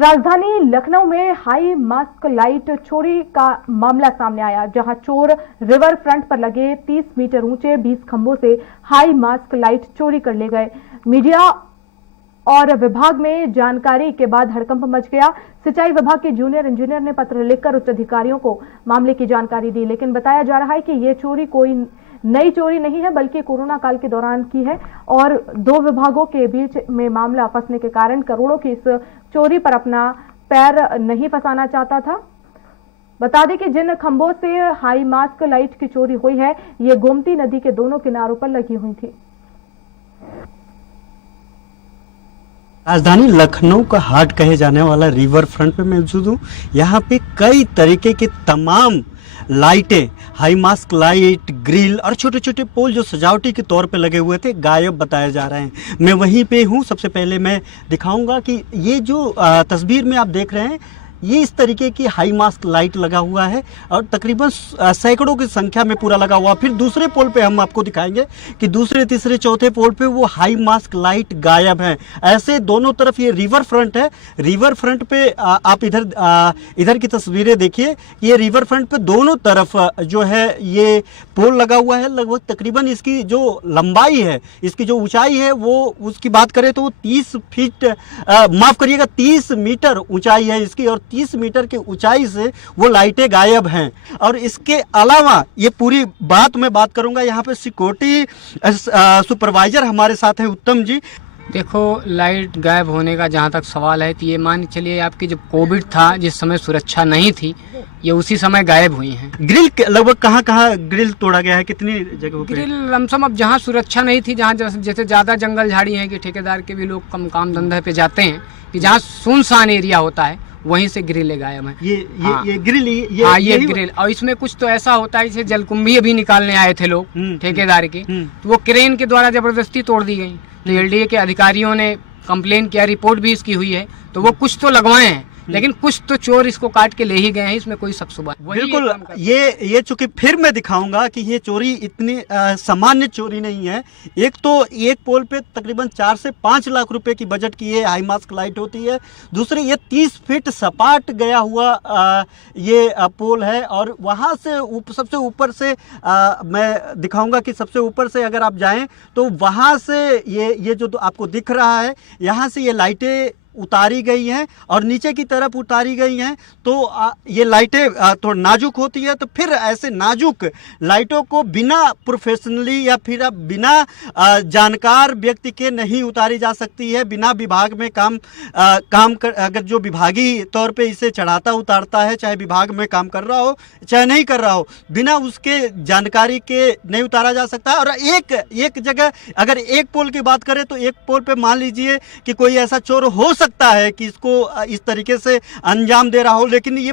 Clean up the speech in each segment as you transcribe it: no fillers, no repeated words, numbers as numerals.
राजधानी लखनऊ में high mask light चोरी का मामला सामने आया, जहां चोर रिवर फ्रंट पर लगे 30 मीटर ऊंचे 20 खंभों से हाई मास्क लाइट चोरी कर ले गए। मीडिया और विभाग में जानकारी के बाद हड़कंप मच गया। सिंचाई विभाग के जूनियर इंजीनियर ने पत्र लिखकर उच्च अधिकारियों को मामले की जानकारी दी, लेकिन बताया जा रहा है कि ये चोरी कोई नई चोरी नहीं है, बल्कि कोरोना काल के दौरान की है और दो विभागों के बीच में मामला फंसने के कारण करोड़ों की इस चोरी पर अपना पैर नहीं फंसाना चाहता था। बता दें कि जिन खंभों से हाई मास्क लाइट की चोरी हुई है, ये गोमती नदी के दोनों किनारों पर लगी हुई थी। राजधानी लखनऊ का हार्ट कहे जाने वाला रिवर फ्रंट पे मौजूद हूँ। यहाँ पे कई तरीके के तमाम लाइटें, हाई मास्क लाइट, ग्रिल और छोटे छोटे पोल जो सजावटी के तौर पे लगे हुए थे, गायब बताए जा रहे हैं। मैं वहीं पे हूँ। सबसे पहले मैं दिखाऊंगा कि ये जो तस्वीर में आप देख रहे हैं, ये इस तरीके की हाई मास्क लाइट लगा हुआ है और तकरीबन सैकड़ों की संख्या में पूरा लगा हुआ। फिर दूसरे पोल पे हम आपको दिखाएंगे कि दूसरे तीसरे चौथे पोल पे वो हाई मास्क लाइट गायब है। ऐसे दोनों तरफ ये रिवर फ्रंट है। रिवर फ्रंट पे आप इधर की तस्वीरें देखिए। ये रिवर फ्रंट पे दोनों तरफ जो है ये पोल लगा हुआ है। लगभग तकरीबन इसकी जो लंबाई है, इसकी जो ऊंचाई है, वो उसकी बात करें तो 30 फीट माफ करिएगा 30 मीटर ऊंचाई है इसकी, और 30 मीटर की ऊंचाई से वो लाइटें गायब हैं। और इसके अलावा ये पूरी बात मैं बात करूंगा, यहाँ पे सिक्योरिटी सुपरवाइजर हमारे साथ है उत्तम जी। देखो, लाइट गायब होने का जहाँ तक सवाल है तो ये मान चलिए आपकी जब कोविड था, जिस समय सुरक्षा नहीं थी, ये उसी समय गायब हुई हैं। ग्रिल लगभग कहाँ ग्रिल तोड़ा गया है, कितनी जगह पे? ग्रिल लमसम अब जहाँ सुरक्षा नहीं थी, जहाँ जैसे ज़्यादा जंगल झाड़ी है कि ठेकेदार के भी लोग कम काम धंधे पे जाते हैं, कि जहाँ सुनसान एरिया होता है वहीं से ग्रिलें गायब हैं। ये ग्रिल ये ग्रिल। और इसमें कुछ तो ऐसा होता है, जैसे जलकुंभी अभी निकालने आए थे लोग ठेकेदार के, तो वो क्रेन के द्वारा जबरदस्ती तोड़ दी गई। तो एलडीए के अधिकारियों ने कंप्लेन किया, रिपोर्ट भी इसकी हुई है, तो वो कुछ तो लगवाए हैं, लेकिन कुछ तो चोर इसको काट के ले ही गए हैं, इसमें कोई शक शुबा। बिल्कुल, ये चूंकि फिर मैं दिखाऊंगा कि ये चोरी इतनी सामान्य चोरी नहीं है। एक तो एक पोल पे तकरीबन 4 से 5 लाख रुपए की बजट की ये हाई मास्क लाइट होती है। दूसरी, ये 30 फीट सपाट गया हुआ ये पोल है, और वहाँ से सबसे ऊपर से मैं दिखाऊंगा कि सबसे ऊपर से अगर आप जाएं तो वहाँ से ये जो आपको दिख रहा है, यहाँ से ये लाइटें उतारी गई हैं और नीचे की तरफ उतारी गई हैं। तो ये लाइटें थोड़ा नाजुक होती है, तो फिर ऐसे नाजुक लाइटों को बिना प्रोफेशनली या फिर बिना जानकार व्यक्ति के नहीं उतारी जा सकती है। बिना विभाग में अगर जो विभागीय तौर पे इसे चढ़ाता उतारता है, चाहे विभाग में काम कर रहा हो चाहे नहीं कर रहा हो, बिना उसके जानकारी के नहीं उतारा जा सकता। और एक जगह अगर एक पोल की बात करें तो एक पोल पे मान लीजिए कि कोई ऐसा चोर हो सकता है कि इसको इस तरीके से अंजाम दे रहा हो, लेकिन ये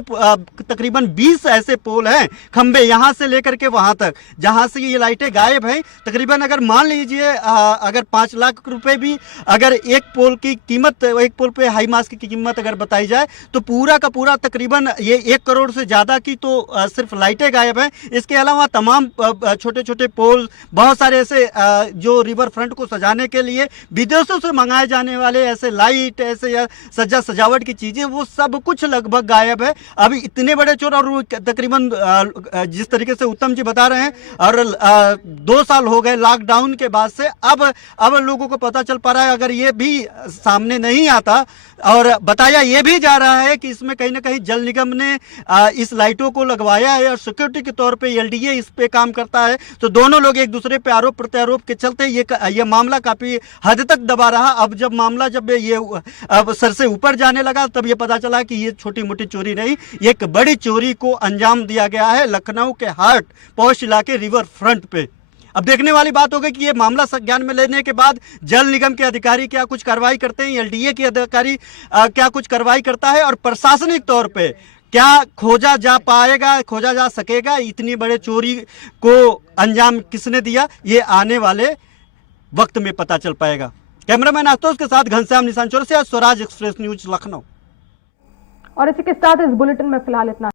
तकरीबन 20 ऐसे पोल हैं, खंबे, यहाँ से लेकर के वहाँ तक जहाँ से ये लाइटें गायब हैं। तकरीबन अगर मान लीजिए अगर 5 लाख रुपए भी अगर एक पोल की कीमत, एक पोल पे हाई मास्क की कीमत अगर बताई जाए, तो पूरा का पूरा तकरीबन ये 1 करोड़ से ज़्यादा की तो सिर्फ लाइटें गायब हैं। इसके अलावा तमाम छोटे छोटे पोल, बहुत सारे ऐसे जो रिवर फ्रंट को सजाने के लिए विदेशों से मंगाए जाने वाले ऐसे लाइट, ऐसे या सजावट की चीजें, वो सब कुछ लगभग गायब है। अभी इतने बड़े चोर, और तकरीबन जिस तरीके से उत्तम जी बता रहे हैं, और 2 साल हो गए लॉकडाउन के बाद से, अब लोगों को पता चल पा रहा है। अगर ये भी सामने नहीं आता, और बताया ये भी जा रहा है कि इसमें कहीं ना कहीं जल निगम ने इस लाइटों को लगवाया है और सिक्योरिटी के तौर पे एलडीए इस पे काम करता है, तो दोनों लोग एक दूसरे पे आरोप प्रत्यारोप के चलते ये मामला काफी हद तक दबा रहा। अब जब मामला ये अब सर से ऊपर जाने लगा, तब ये पता चला कि ये छोटी मोटी चोरी नहीं, एक बड़ी चोरी को अंजाम दिया गया है लखनऊ के हार्ट पॉश इलाके रिवर फ्रंट पे। अब देखने वाली बात होगी कि ये मामला संज्ञान में लेने के बाद जल निगम के अधिकारी क्या कुछ कार्रवाई करते हैं, एलडीए के अधिकारी क्या कुछ कार्रवाई करता है, और प्रशासनिक तौर पे क्या खोजा जा सकेगा, इतनी बड़े चोरी को अंजाम किसने दिया, ये आने वाले वक्त में पता चल पाएगा। कैमरामैन आशुतोष के साथ घनश्याम निशान चौरसिया, स्वराज एक्सप्रेस न्यूज लखनऊ। और इसी के साथ इस बुलेटिन में फिलहाल इतना।